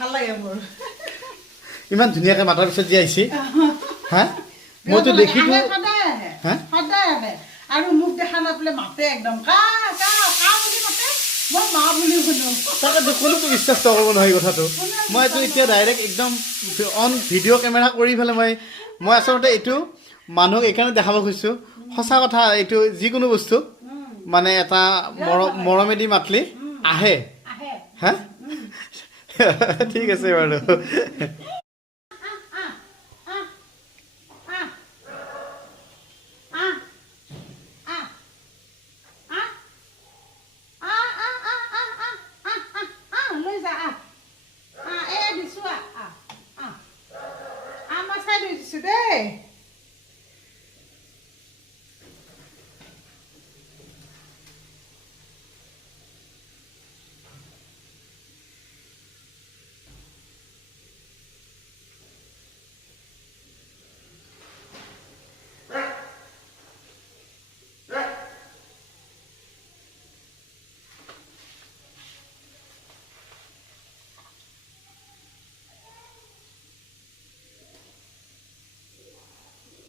ভাল লাগে মোৰ ইমান ধুনীয়াকৈ মাতাৰ পিছত যে আহিছে হা মইতো দেখিছো সদায় আহে আৰু মোক দেখা নাপালে মাতে একদম কা কা কা বুলি মাতে মই মা বুলি শুনো তাকেতো কোনোতো বিশ্বাস কৰিব নহয় কথাটো মইতো এতিয়া ডাইৰেক্ট একদম অন ভিডিঅ' কেমেৰা কৰি পেলাই মই আচলতে এইটো মানুহক এইকাৰণে দেখাব খুজিছোঁ সঁচা কথা এইটো যিকোনো বস্তু মানে এটা মৰমেদি মাতলি আহে হা ঠিক আছে বাৰু